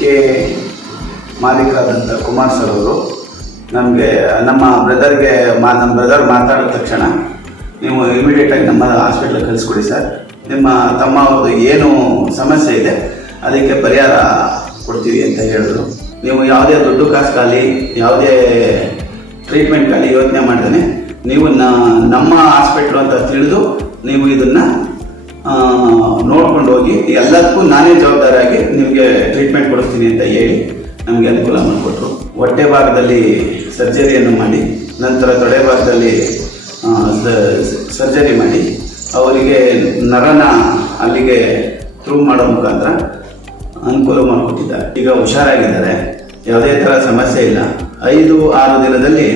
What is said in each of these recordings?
K ಮಾಲೀಕರಾದಂಥ Kumar sir ಅವರು ನಮಗೆ ನಮ್ಮ ಬ್ರದರ್ ಮಾತಾಡಿದ ತಕ್ಷಣ ನೀವು ಇಮಿಡಿಯೇಟಾಗಿ ನಮ್ಮ ಹಾಸ್ಪಿಟ್ಲಿಗೆ ಕಳಿಸ್ಕೊಡಿ ಸರ್, ನಿಮ್ಮ ತಮ್ಮ ಅವ್ರದ್ದು ಏನು ಸಮಸ್ಯೆ ಇದೆ ಅದಕ್ಕೆ ಪರಿಹಾರ ಕೊಡ್ತೀವಿ ಅಂತ ಹೇಳಿದ್ರು. ನೀವು ಯಾವುದೇ ದುಡ್ಡು ಕಾಸು ಖಾಲಿ ಯಾವುದೇ ಟ್ರೀಟ್ಮೆಂಟ್ ಖಾಲಿ ಯೋಚನೆ ಮಾಡ್ದೇನೆ ನೀವು ನಮ್ಮ ಹಾಸ್ಪಿಟ್ಲು ಅಂತ ತಿಳಿದು ನೀವು ಇದನ್ನು ನೋಡ್ಕೊಂಡು ಹೋಗಿ ಎಲ್ಲದಕ್ಕೂ ನಾನೇ ಜವಾಬ್ದಾರಿಯಾಗಿ ನಿಮಗೆ ಟ್ರೀಟ್ಮೆಂಟ್ ಕೊಡಿಸ್ತೀನಿ ಅಂತ ಹೇಳಿ ನಮಗೆ ಅನುಕೂಲ ಮಾಡಿಕೊಟ್ರು. ಹೊಟ್ಟೆ ಭಾಗದಲ್ಲಿ ಸರ್ಜರಿಯನ್ನು ಮಾಡಿ ನಂತರ ತೊಡೆ ಭಾಗದಲ್ಲಿ ಸರ್ಜರಿ ಮಾಡಿ ಅವರಿಗೆ ನರನ ಅಲ್ಲಿಗೆ ಥ್ರೂ ಮಾಡೋ ಮುಖಾಂತರ ಅನುಕೂಲ ಮಾಡಿಕೊಟ್ಟಿದ್ದಾರೆ. ಈಗ ಹುಷಾರಾಗಿದ್ದಾರೆ, ಯಾವುದೇ ಥರ ಸಮಸ್ಯೆ ಇಲ್ಲ. 5-6 ದಿನದಲ್ಲಿ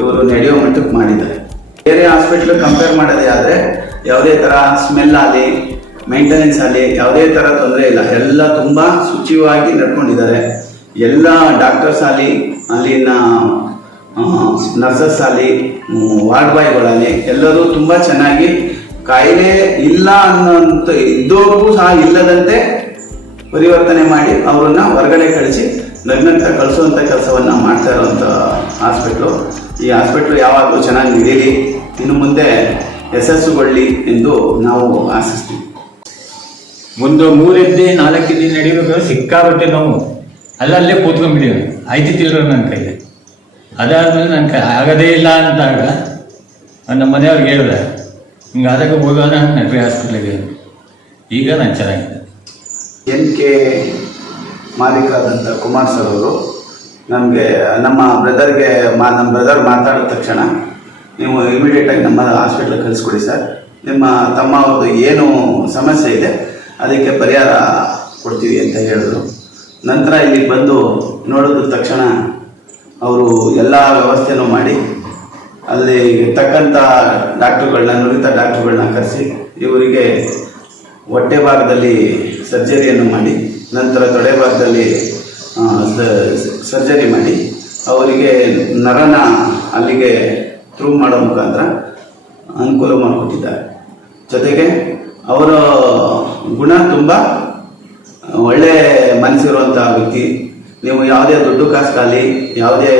ಇವರು ನಡೆಯೋ ಮಟ್ಟಕ್ಕೆ ಮಾಡಿದ್ದಾರೆ. ಬೇರೆ ಹಾಸ್ಪಿಟ್ಲ್ ಕಂಪೇರ್ ಮಾಡೋದೇ ಆದರೆ ಯಾವುದೇ ಥರ ಸ್ಮೆಲ್ ಆಗಲಿ ಮೇಂಟೆನೆನ್ಸ್ ಆಗಲಿ ಯಾವುದೇ ಥರ ತೊಂದರೆ ಇಲ್ಲ. ಎಲ್ಲ ತುಂಬ ಶುಚಿಯಾಗಿ ನಡ್ಕೊಂಡಿದ್ದಾರೆ. ಎಲ್ಲ ಡಾಕ್ಟರ್ಸ್ ಆಗಲಿ ಅಲ್ಲಿನ ನರ್ಸಸ್ ಆಗಲಿ ವಾರ್ಡ್ ಬಾಯ್ಗಳಾಗಲಿ ಎಲ್ಲರೂ ತುಂಬ ಚೆನ್ನಾಗಿ ಕಾಯಿಲೆ ಇಲ್ಲ ಅನ್ನೋಂಥ ಇದ್ದೋರ್ಗೂ ಸಹ ಇಲ್ಲದಂತೆ ಪರಿವರ್ತನೆ ಮಾಡಿ ಅವರನ್ನು ಹೊರಗಡೆ ಕಳಿಸಿ ನಗ್ನಂತ ಕಳಿಸುವಂಥ ಕೆಲಸವನ್ನು ಮಾಡ್ತಾ ಇರುವಂಥ ಹಾಸ್ಪಿಟ್ಲು. ಈ ಹಾಸ್ಪಿಟ್ಲು ಯಾವಾಗಲೂ ಚೆನ್ನಾಗಿ ನಡೀಲಿ, ಇನ್ನು ಮುಂದೆ ಯಶಸ್ಸುಗೊಳ್ಳಿ ಎಂದು ನಾವು ಆಶಿಸ್ತೀವಿ. ಒಂದು 3 ಹೆಜ್ಜೆ 4 ಹೆಜ್ಜೆ ನಡಿಬೇಕಾದ್ರೆ ಸಿಕ್ಕಾಬಟ್ಟೆ ನಾವು ಅಲ್ಲಲ್ಲೇ ಕೂತ್ಕೊಂಡ್ಬಿಟ್ಟಿವಿ, ಆಯ್ತಿತ್ತಿಲ್ಲ ನನ್ನ ಕೈಗೆ. ಅದಾದ್ಮೇಲೆ ನನ್ನ ಕೈ ಆಗೋದೇ ಇಲ್ಲ ಅಂದಾಗ ನಮ್ಮ ಮನೆಯವ್ರಿಗೆ ಹೇಳಿದೆ, ಹಿಂಗೆ ಅದಕ್ಕೆ ಹೋಗೋಣ ನರ್ರಿ ಹಾಸ್ಪಿಟ್ಲಿಗೆ. ಈಗ ನಾನು ಚೆನ್ನಾಗಿದೆ. NK ಮಾಲೀಕರಾದಂಥ ಕುಮಾರ್ ಸರ್ ಅವರು ನಮಗೆ ನಮ್ಮ ಬ್ರದರ್ ಮಾತಾಡಿದ ತಕ್ಷಣ ನೀವು ಇಮಿಡಿಯೇಟಾಗಿ ನಮ್ಮ ಹಾಸ್ಪಿಟ್ಲಿಗೆ ಕಳಿಸ್ಕೊಡಿ ಸರ್, ನಿಮ್ಮ ತಮ್ಮ ಅವ್ರದ್ದು ಏನು ಸಮಸ್ಯೆ ಇದೆ ಅದಕ್ಕೆ ಪರಿಹಾರ ಕೊಡ್ತೀವಿ ಅಂತ ಹೇಳಿದ್ರು. ನಂತರ ಇಲ್ಲಿ ಬಂದು ನೋಡಿದ ತಕ್ಷಣ ಅವರು ಎಲ್ಲ ವ್ಯವಸ್ಥೆನೂ ಮಾಡಿ ಅಲ್ಲಿ ತಕ್ಕಂಥ ನುರಿತ ಡಾಕ್ಟ್ರುಗಳನ್ನ ಕರೆಸಿ ಇವರಿಗೆ ಹೊಟ್ಟೆ ಭಾಗದಲ್ಲಿ ಸರ್ಜರಿಯನ್ನು ಮಾಡಿ ನಂತರ ತೊಡೆ ಭಾಗದಲ್ಲಿ ಸರ್ಜರಿ ಮಾಡಿ ಅವರಿಗೆ ನರನ ಅಲ್ಲಿಗೆ ಥ್ರೂ ಮಾಡೋ ಮುಖಾಂತರ ಅನುಕೂಲ ಮಾಡಿಕೊಟ್ಟಿದ್ದಾರೆ. ಜೊತೆಗೆ ಅವರ ಗುಣ ತುಂಬ ಒಳ್ಳೆ ಮನಸ್ಸಿರುವಂಥ ವ್ಯಕ್ತಿ. ನೀವು ಯಾವುದೇ ದುಡ್ಡು ಕಾಸು ಖಾಲಿ ಯಾವುದೇ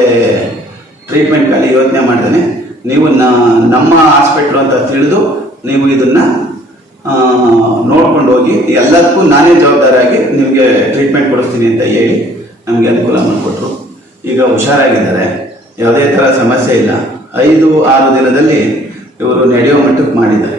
ಟ್ರೀಟ್ಮೆಂಟ್ ಖಾಲಿ ಯೋಚನೆ ಮಾಡ್ದೇನೆ ನೀವು ನಮ್ಮ ಹಾಸ್ಪಿಟ್ಲು ಅಂತ ತಿಳಿದು ನೀವು ಇದನ್ನು ನೋಡ್ಕೊಂಡು ಹೋಗಿ ಎಲ್ಲದಕ್ಕೂ ನಾನೇ ಜವಾಬ್ದಾರಿಯಾಗಿ ನಿಮಗೆ ಟ್ರೀಟ್ಮೆಂಟ್ ಕೊಡಿಸ್ತೀನಿ ಅಂತ ಹೇಳಿ ನಮಗೆ ಅನುಕೂಲ ಮಾಡಿಕೊಟ್ರು. ಈಗ ಹುಷಾರಾಗಿದ್ದಾರೆ, ಯಾವುದೇ ಥರ ಸಮಸ್ಯೆ ಇಲ್ಲ. 5-6 ದಿನದಲ್ಲಿ ಇವರು ನಡೆಯೋ ಮಟ್ಟಕ್ಕೆ ಮಾಡಿದ್ದಾರೆ.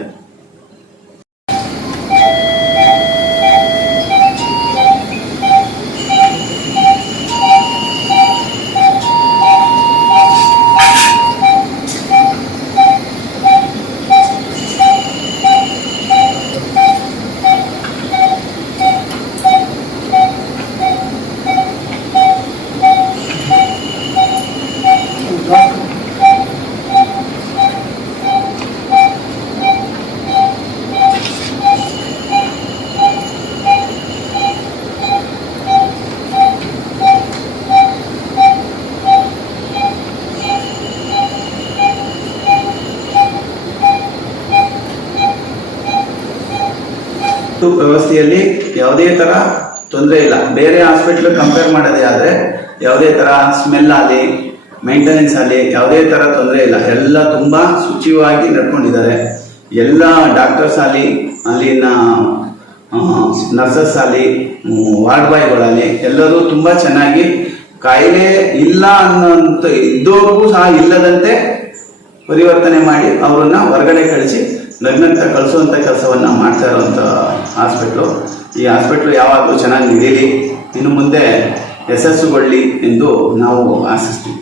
ವ್ಯವಸ್ಥೆಯಲ್ಲಿ ಯಾವುದೇ ಥರ ತೊಂದರೆ ಇಲ್ಲ. ಬೇರೆ ಹಾಸ್ಪಿಟ್ಲ್ ಕಂಪೇರ್ ಮಾಡೋದೇ ಆದರೆ ಯಾವುದೇ ಥರ ಸ್ಮೆಲ್ ಆಗಲಿ ಮೇಂಟೆನೆನ್ಸ್ ಆಗಲಿ ಯಾವುದೇ ಥರ ತೊಂದರೆ ಇಲ್ಲ. ಎಲ್ಲ ತುಂಬ ಶುಚಿಯಾಗಿ ನಡ್ಕೊಂಡಿದ್ದಾರೆ. ಎಲ್ಲ ಡಾಕ್ಟರ್ಸ್ ಆಗಲಿ ಅಲ್ಲಿನ ನರ್ಸಸ್ ಆಗಲಿ ವಾರ್ಡ್ ಬಾಯ್ಗಳಾಗಲಿ ಎಲ್ಲರೂ ತುಂಬ ಚೆನ್ನಾಗಿ ಕಾಯಿಲೆ ಇಲ್ಲ ಅನ್ನೋಂಥ ಇದ್ದೋರ್ಗೂ ಸಹ ಇಲ್ಲದಂತೆ ಪರಿವರ್ತನೆ ಮಾಡಿ ಅವರನ್ನು ಹೊರಗಡೆ ಕಳಿಸಿ ನಗ್ನಂತ ಕಳಿಸುವಂಥ ಕೆಲಸವನ್ನು ಮಾಡ್ತಾ ಇರುವಂಥ ಹಾಸ್ಪಿಟ್ಲು. ಈ ಹಾಸ್ಪಿಟ್ಲು ಯಾವಾಗಲೂ ಚೆನ್ನಾಗಿ ನಡೀಲಿ, ಇನ್ನು ಮುಂದೆ ಯಶಸ್ಸುಗೊಳ್ಳಿ ಎಂದು ನಾವು ಆಶಿಸ್ತೀವಿ.